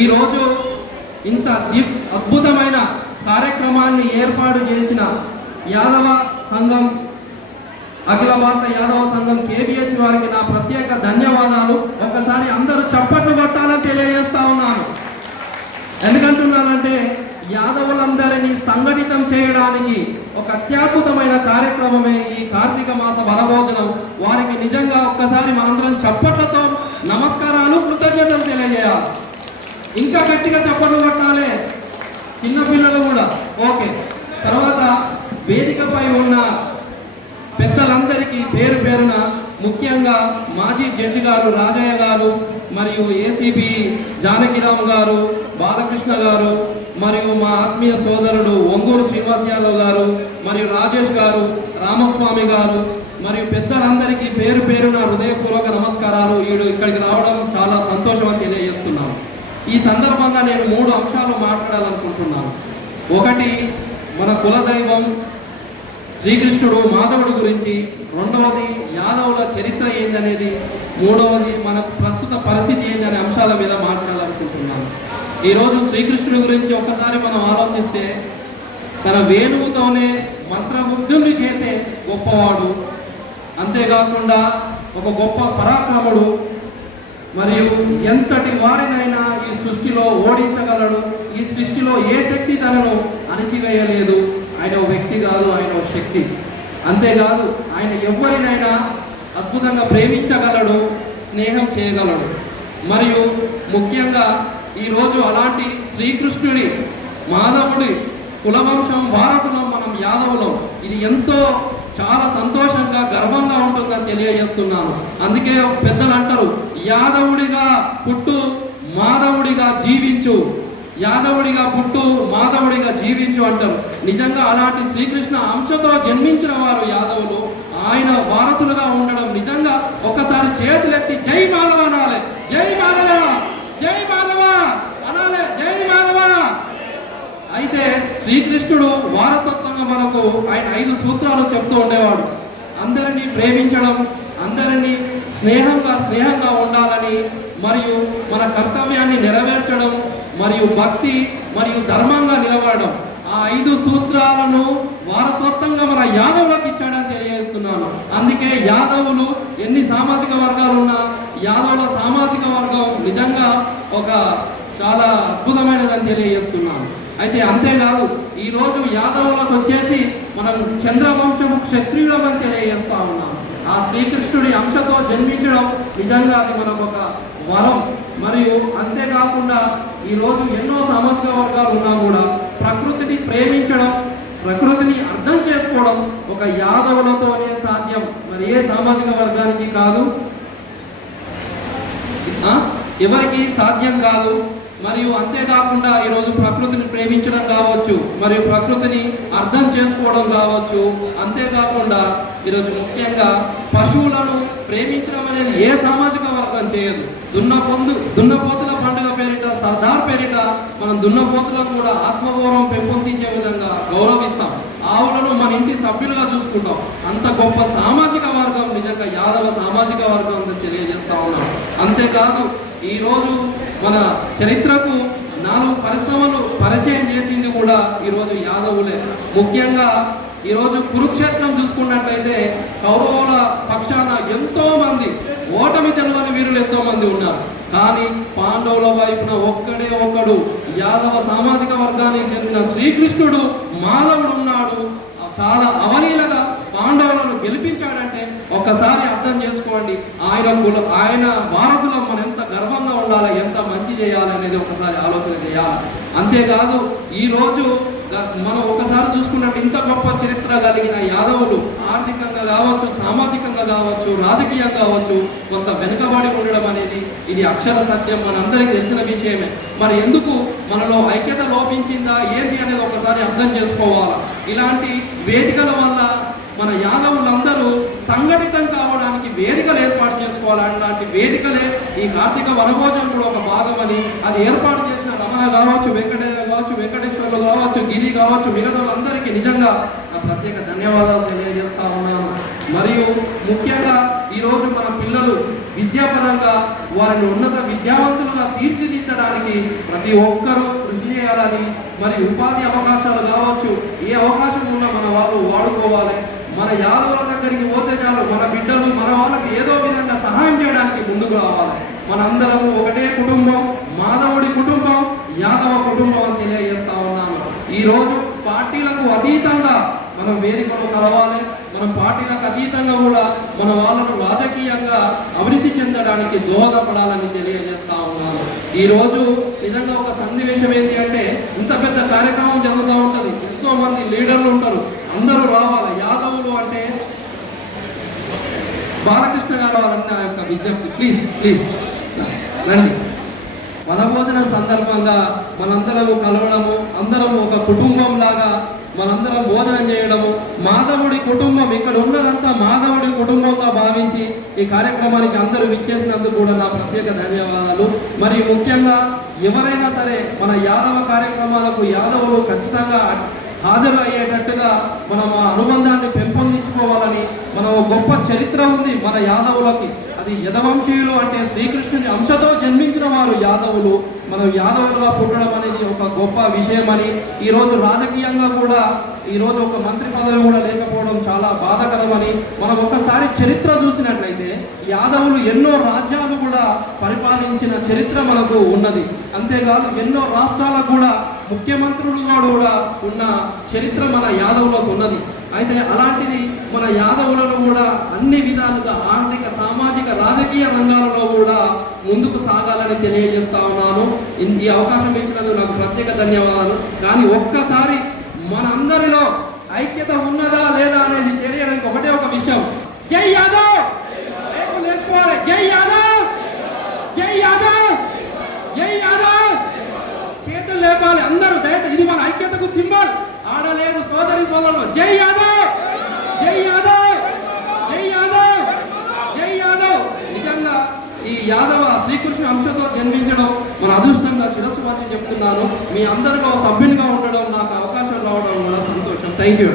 ఈరోజు ఇంత అద్భుతమైన కార్యక్రమాన్ని ఏర్పాటు చేసిన యాదవ సంఘం, అఖిల భారత యాదవ సంఘం కేబిహెచ్ వారికి నా ప్రత్యేక ధన్యవాదాలు. ఒకసారి అందరూ చప్పట్లు కొట్టాలని తెలియజేస్తా ఉన్నాను. ఎందుకంటున్నానంటే యాదవులందరినీ సంఘటితం చేయడానికి ఒక అత్యద్భుతమైన కార్యక్రమమే ఈ కార్తీక మాస వనభోజనం. వారికి నిజంగా ఒక్కసారి మనందరం చప్పట్లతో నమస్కారాలు, కృతజ్ఞతలు తెలియజేయాలి. ఇంకా గట్టిగా చప్పట్లు కొట్టాలి, చిన్నపిల్లలు కూడా. ఓకే, తర్వాత వేదికపై ఉన్న పెద్దలందరికీ పేరు పేరున, ముఖ్యంగా మాజీ జడ్జి గారు రాజయ్య గారు, మరియు ఏసీపీ జానకిరామ్ గారు, బాలకృష్ణ గారు, మరియు మా ఆత్మీయ సోదరుడు ఒంగూరు శ్రీనివాస్ యాదవ్ గారు, మరియు రాజేష్ గారు, రామస్వామి గారు, మరియు పెద్దలందరికీ పేరు పేరున హృదయపూర్వక నమస్కారాలు. ఇక్కడికి రావడం చాలా సంతోషం అని తెలియజేస్తున్నాను. ఈ సందర్భంగా నేను 3 అంశాలు మాట్లాడాలనుకుంటున్నాను. ఒకటి, మన కులదైవం శ్రీకృష్ణుడు మాధవుడు గురించి, రెండవది యాదవుల చరిత్ర ఏందనేది, మూడవది మన ప్రస్తుత పరిస్థితి ఏందనే అంశాల మీద మాట్లాడాలనుకుంటున్నాను. ఈరోజు శ్రీకృష్ణుడి గురించి ఒక్కసారి మనం ఆలోచిస్తే, తన వేణువుతోనే మంత్రముగ్ధుల్ని చేసే గొప్పవాడు, అంతేకాకుండా ఒక గొప్ప పరాక్రముడు, మరియు ఎంతటి వారినైనా ఈ సృష్టిలో ఓడించగలడు. ఈ సృష్టిలో ఏ శక్తి తనను అణిచివేయలేదు. ఆయన ఒక వ్యక్తి కాదు, ఆయన ఒక శక్తి. అంతేకాదు, ఆయన ఎవరినైనా అద్భుతంగా ప్రేమించగలడు, స్నేహం చేయగలడు. మరియు ముఖ్యంగా ఈరోజు అలాంటి శ్రీకృష్ణుడి, మాధవుడి కులవంశం వారసులం మనం యాదవులం. ఇది ఎంతో చాలా సంతోషంగా, గర్వంగా ఉంటుందని తెలియజేస్తున్నాను. అందుకే పెద్దలు అంటారు, యాదవుడిగా పుట్టు, మాధవుడిగా జీవించు. యాదవుడిగా పుట్టు, మాధవుడిగా జీవించు అంటారు. నిజంగా అలాంటి శ్రీకృష్ణ అంశతో జన్మించిన వారు యాదవులు. ఆయన వారసులుగా ఉండడం నిజంగా ఒకసారి చేతులెత్తి జై మాధవ అనాలి. జై మాధవ, జై మాధవ అనాలి, జై మాధవ. అయితే శ్రీకృష్ణుడు వారసత్వంగా మనకు ఆయన 5 సూత్రాలు చెప్తూ ఉండేవాడు. అందరినీ ప్రేమించడం, అందరినీ స్నేహంగా ఉండాలని, మరియు మన కర్తవ్యాన్ని నెరవేర్చడం, మరియు భక్తి మరియు ధర్మంగా నిలబడడం. ఆ 5 సూత్రాలను వారసత్వంగా మన యాదవులకు ఇచ్చాడని తెలియజేస్తున్నాను. అందుకే యాదవులు ఎన్ని సామాజిక వర్గాలు ఉన్నా యాదవుల సామాజిక వర్గం నిజంగా ఒక చాలా అద్భుతమైనదని తెలియజేస్తున్నాను. అయితే అంతేకాదు, ఈరోజు యాదవులకు వచ్చేసి మనం చంద్రవంశము క్షత్రియులమని తెలియజేస్తా ఉన్నాం. ఆ శ్రీకృష్ణుడి అంశతో జన్మించడం నిజంగా అది మనకు ఒక వరం. మరియు అంతేకాకుండా ఈరోజు ఎన్నో సామాజిక వర్గాలు ఉన్నా కూడా ప్రకృతిని ప్రేమించడం, ప్రకృతిని అర్థం చేసుకోవడం ఒక యాదవులతోనే సాధ్యం. మరి ఏ సామాజిక వర్గానికి కాదు, ఎవరికి సాధ్యం కాదు. మరియు అంతేకాకుండా ఈరోజు ప్రకృతిని ప్రేమించడం కావచ్చు, మరియు ప్రకృతిని అర్థం చేసుకోవడం కావచ్చు. అంతేకాకుండా ఈరోజు ముఖ్యంగా పశువులను ప్రేమించడం అనేది ఏ సామాజిక వర్గం చేయదు. దున్నపోతుల పండుగ పేరిట, సర్దార్ పేరిట మనం దున్నపోతులను కూడా ఆత్మగౌరవం పెంపొందించే విధంగా గౌరవిస్తాం. ఆవులను మన ఇంటి సభ్యులుగా చూసుకుంటాం. అంత గొప్ప సామాజిక వర్గం నిజంగా యాదవ సామాజిక వర్గం అని తెలియజేస్తా ఉన్నాం. అంతేకాదు, ఈరోజు మన చరిత్రకు 4 పరిశ్రమలు పరిచయం చేసింది కూడా ఈరోజు యాదవులే. ముఖ్యంగా ఈరోజు కురుక్షేత్రం చూసుకున్నట్లయితే కౌరవుల పక్షాన ఎంతో మంది ఓటమి తెలియని వీరులు ఎంతో మంది ఉన్నారు. కానీ పాండవుల వైపున ఒక్కడు యాదవ సామాజిక వర్గానికి చెందిన శ్రీకృష్ణుడు మాధవుడు ఉన్నాడు. చాలా అవలీలగా పాండవులను గెలిపించాడంటే ఒక్కసారి అర్థం చేసుకోండి. ఆయన వారసులో మనం ఎంత గర్వంగా ఉండాలి, ఎంత మంచి చేయాలి అనేది ఒకసారి ఆలోచన చేయాలి. అంతేకాదు, ఈరోజు మనం ఒకసారి చూసుకున్నట్టు ఇంత గొప్ప చరిత్ర కలిగిన యాదవులు ఆర్థికంగా కావచ్చు, సామాజికంగా కావచ్చు, రాజకీయంగా కావచ్చు కొంత వెనుకబడి ఉండడం అనేది ఇది అక్షర సత్యం, మనందరికీ తెలిసిన విషయమే. మరి ఎందుకు మనలో ఐక్యత లోపించిందా ఏంటి అనేది ఒకసారి అర్థం చేసుకోవాలా. ఇలాంటి వేదికల వల్ల మన యాదవులందరూ సంఘటితం కావడానికి వేదికలు ఏర్పాటు చేసుకోవాలి. అలాంటి వేదికలే ఈ కార్తీక వనభోజనం కూడా ఒక భాగమని, అది ఏర్పాటు చేసిన రమణ కావచ్చు, వెంకటేశ్వర్లు కావచ్చు, గిరి కావచ్చు, మిగతా వాళ్ళందరికీ నిజంగా నా ప్రత్యేక ధన్యవాదాలు తెలియజేస్తా ఉన్నాను. మరియు ముఖ్యంగా ఈరోజు మన పిల్లలు విద్యాపరంగా వారిని ఉన్నత విద్యావంతులుగా తీర్చిదిద్దడానికి ప్రతి ఒక్కరూ కృషి చేయాలని, మరి ఉపాధి అవకాశాలు కావచ్చు, ఏ అవకాశం ఉన్నా మన వాళ్ళు వాడుకోవాలి. మన యాదవుల దగ్గరికి పోతే చాలు, మన బిడ్డలు మన వాళ్ళకి ఏదో విధంగా సహాయం చేయడానికి ముందుకు రావాలి. మనందరము ఒకటే కుటుంబం, మాధవుడి కుటుంబం, యాదవ కుటుంబం అని తెలియజేస్తా ఉన్నాను. ఈరోజు పార్టీలకు అతీతంగా మనం వేదికలు కలవాలి. మనం పార్టీలకు అతీతంగా కూడా మన వాళ్ళను రాజకీయంగా అభివృద్ధి చెందడానికి దోహదపడాలని తెలియజేస్తా ఉన్నాను. ఈరోజు నిజంగా ఒక సన్నివేశం ఏంటి అంటే, ఇంత పెద్ద కార్యక్రమం జరుగుతూ ఉంటుంది, ఎంతో మంది లీడర్లు ఉంటారు, అందరూ రావాలి. యాదవులు అంటే బాలకృష్ణ గారు వాళ్ళని నా యొక్క విజ్ఞప్తి, ప్లీజ్ ప్లీజ్ రండి. వనభోజనం సందర్భంగా మనందరము కలవడము, అందరం ఒక కుటుంబం లాగా మనందరం భోజనం చేయడము, మాధవుడి కుటుంబం ఇక్కడ ఉన్నదంతా మాధవుడి కుటుంబంగా భావించి ఈ కార్యక్రమానికి అందరూ విచ్చేసినందుకు కూడా నా ప్రత్యేక ధన్యవాదాలు. మరి ముఖ్యంగా ఎవరైనా సరే మన యాదవ కార్యక్రమాలకు యాదవులు ఖచ్చితంగా హాజరు అయ్యేటట్టుగా మనం ఆ అనుబంధాన్ని పెంపొందించుకోవాలని, మన గొప్ప చరిత్ర ఉంది మన యాదవులకి. అది యదవంశీయులు అంటే శ్రీకృష్ణుని అంశతో జన్మించిన వారు యాదవులు. మనం యాదవులుగా పుట్టడం అనేది ఒక గొప్ప విషయమని, ఈరోజు రాజకీయంగా కూడా ఈరోజు ఒక మంత్రి పదవి కూడా లేకపోవడం చాలా బాధాకరమని, మనం ఒకసారి చరిత్ర చూసినట్లయితే యాదవులు ఎన్నో రాజ్యాలు కూడా పరిపాలించిన చరిత్ర మనకు ఉన్నది. అంతేకాదు ఎన్నో రాష్ట్రాలకు కూడా ముఖ్యమంత్రులుగా కూడా ఉన్న చరిత్ర మన యాదవులకు ఉన్నది. అయితే అలాంటిది మన యాదవులను కూడా అన్ని విధాలుగా ఆర్థిక, సామాజిక, రాజకీయ రంగాలలో కూడా ముందుకు సాగాలని తెలియజేస్తా ఉన్నాను. ఈ అవకాశం ఇచ్చినందుకు నాకు ప్రత్యేక ధన్యవాదాలు. కానీ ఒక్కసారి మనందరిలో ఐక్యత ఉన్నదా లేదా అనేది తెలియడానికి ఒకటే ఒక విషయం, జై యాదవ్, నేర్చుకోవాలి. జై యాదవ్, జై యాదవ్, జై యాదవ్, చేతులు లేపాలి అందరూ. ఇది మన ఐక్యతకు సింబల్. ఆడలేదు సోదరి సోదరులు, జై యాదవ్, జై యాదవ్, జై యాదవ్, జై యాదవ్. నిజంగా ఈ యాదవ శ్రీకృష్ణ అంశతో జన్మించడం మన అదృష్టంగా శిరస్సు మార్చి చెప్తున్నాను. మీ అందరిలో సభ్యునిగా ఉండడం, నాకు అవకాశం రావడం వల్ల సంతోషం. Thank you.